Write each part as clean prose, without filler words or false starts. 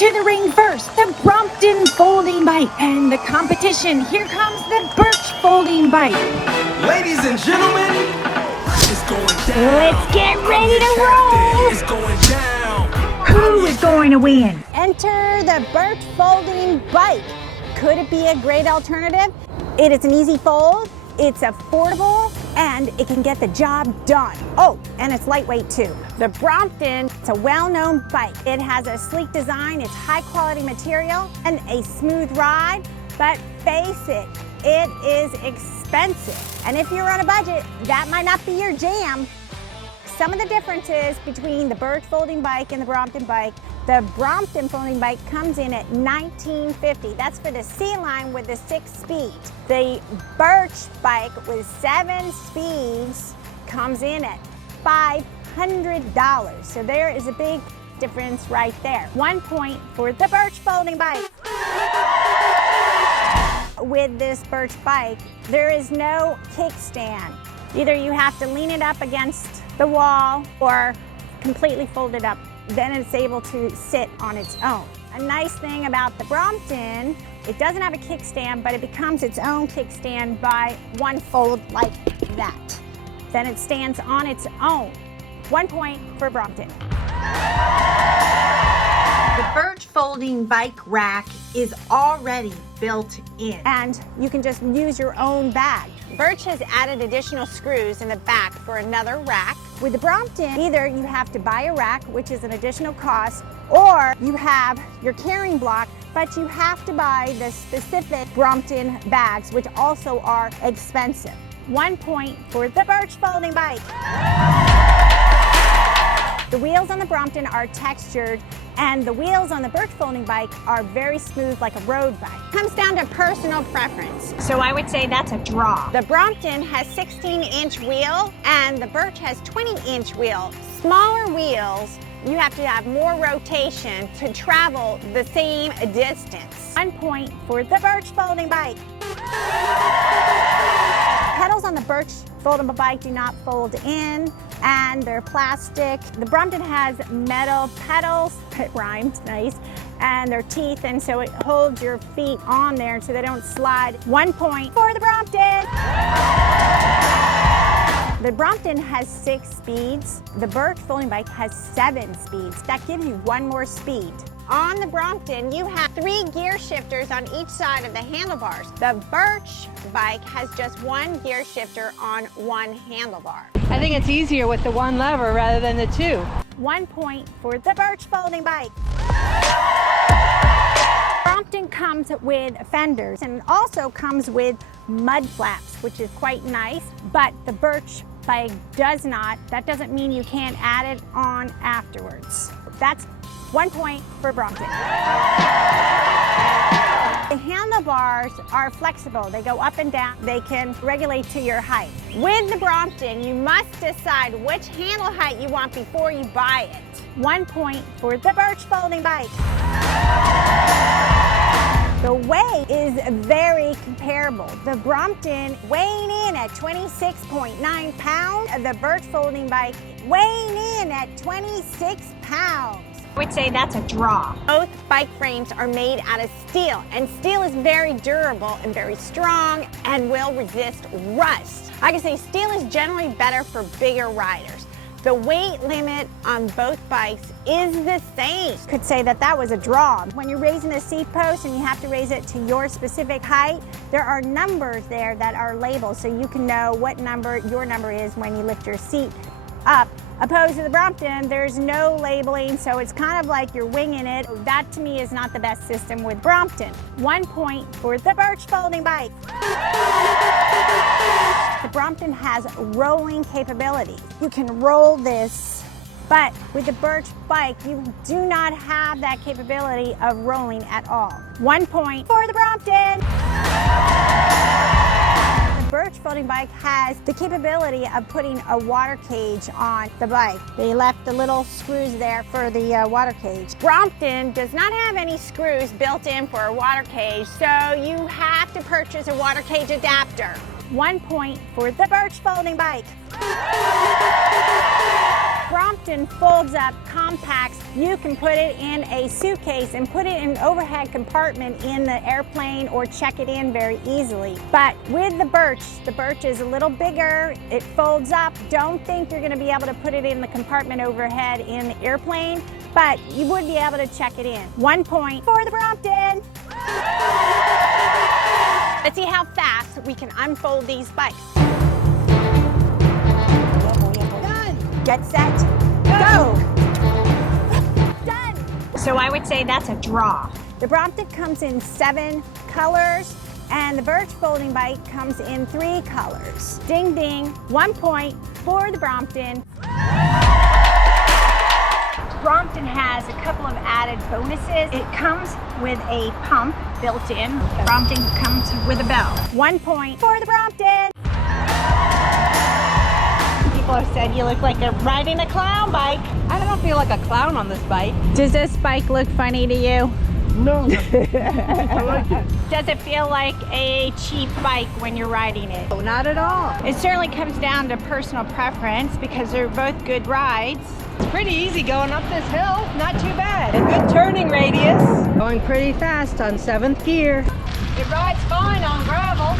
into the ring first, the Brompton Folding Bike. And the competition, here comes the Birch Folding Bike. Ladies and gentlemen, it's going down. Let's get ready to roll. It's going down. Who is going to win? Enter the Birch Folding Bike. Could it be a great alternative? It is an easy fold, it's affordable, and it can get the job done. Oh, and it's lightweight too. The Brompton, it's a well-known bike. It has a sleek design, it's high quality material, and a smooth ride, but face it, it is expensive. And if you're on a budget, that might not be your jam. Some of the differences between the Birch Folding Bike and the Brompton Bike: the Brompton Folding Bike comes in at $19.50. That's for the C-line with the 6 speeds. The Birch Bike with 7 speeds comes in at $500. So there is a big difference right there. 1 point for the Birch Folding Bike. With this Birch Bike, there is no kickstand. Either you have to lean it up against the wall or completely fold it up. Then it's able to sit on its own. A nice thing about the Brompton, it doesn't have a kickstand, but it becomes its own kickstand by one fold like that. Then it stands on its own. 1 point for Brompton. The Birch Folding Bike rack is already built in. And you can just use your own bag. Birch has added additional screws in the back for another rack. With the Brompton, either you have to buy a rack, which is an additional cost, or you have your carrying block, but you have to buy the specific Brompton bags, which also are expensive. 1 point for the Birch Folding Bike. The wheels on the Brompton are textured, and the wheels on the Birch Folding Bike are very smooth like a road bike. Comes down to personal preference. So I would say that's a draw. The Brompton has 16-inch wheel and the Birch has 20-inch wheel. Smaller wheels, you have to have more rotation to travel the same distance. 1 point for the Birch Folding Bike. Pedals on the Birch Folding Bike do not fold in, and they're plastic. The Brompton has metal pedals, it rhymes, nice, and they're teeth, and so it holds your feet on there so they don't slide. 1 point for the Brompton. The Brompton has 6 speeds. The Birch Folding Bike has 7 speeds. That gives you 1 more speed. On the Brompton, you have 3 gear shifters on each side of the handlebars. The Birch Bike has just 1 gear shifter on 1 handlebar. I think it's easier with the 1 lever rather than the 2. 1 point for the Birch Folding Bike. Brompton comes with fenders and also comes with mud flaps, which is quite nice, but the Birch Bike does not. That doesn't mean you can't add it on afterwards. That's 1 point for Brompton. The handlebars are flexible. They go up and down. They can regulate to your height. With the Brompton, you must decide which handle height you want before you buy it. 1 point for the Birch Folding Bike. The weight is very comparable. The Brompton weighing in at 26.9 pounds. The Birch Folding Bike weighing in at 26 pounds. I would say that's a draw. Both bike frames are made out of steel, and steel is very durable and very strong and will resist rust. I can say steel is generally better for bigger riders. The weight limit on both bikes is the same. Could say that that was a draw. When you're raising the seat post and you have to raise it to your specific height, there are numbers there that are labeled so you can know what number your number is when you lift your seat up. Opposed to the Brompton, there's no labeling, so it's kind of like you're winging it. That to me is not the best system with Brompton. 1 point for the Birch Folding Bike. The Brompton has rolling capability. You can roll this, but with the Birch Bike, you do not have that capability of rolling at all. 1 point for the Brompton. The Birch Folding Bike has the capability of putting a water cage on the bike. They left the little screws there for the water cage. Brompton does not have any screws built in for a water cage, so you have to purchase a water cage adapter. 1 point for the Birch Folding Bike. Bikes-Brompton folds up, compacts. You can put it in a suitcase and put it in an overhead compartment in the airplane or check it in very easily. But with the Birch is a little bigger. It folds up. Don't think you're going to be able to put it in the compartment overhead in the airplane, but you would be able to check it in. 1 point for the Brompton. Let's see how fast we can unfold these bikes. Done. Get set, go. Done. So I would say that's a draw. The Brompton comes in 7 colors and the Birch Folding Bike comes in 3 colors. Ding ding, 1 point for the Brompton. Brompton has a couple of added bonuses. It comes with a pump built in. Brompton comes with a bell. 1 point for the Brompton. People have said you look like you're riding a clown bike. I don't feel like a clown on this bike. Does this bike look funny to you? No, I like it. Does it feel like a cheap bike when you're riding it? Oh, not at all. It certainly comes down to personal preference because they're both good rides. It's pretty easy going up this hill. Not too bad. A good turning radius. Going pretty fast on 7th gear. It rides fine on gravel.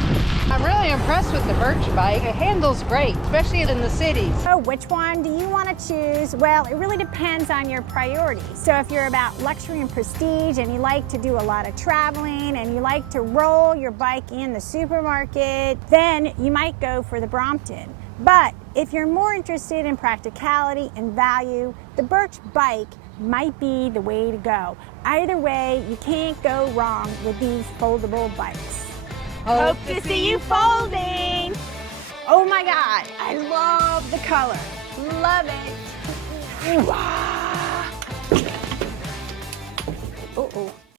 I'm really impressed with the Birch bike. It handles great, especially in the cities. So which one do you want to choose? Well, it really depends on your priorities. So if you're about luxury and prestige and you like to do a lot of traveling and you like to roll your bike in the supermarket, then you might go for the Brompton. But if you're more interested in practicality and value, the Birch bike might be the way to go. Either way, you can't go wrong with these foldable bikes. Hope to see you folding. Oh my God, I love the color. Love it. Wow.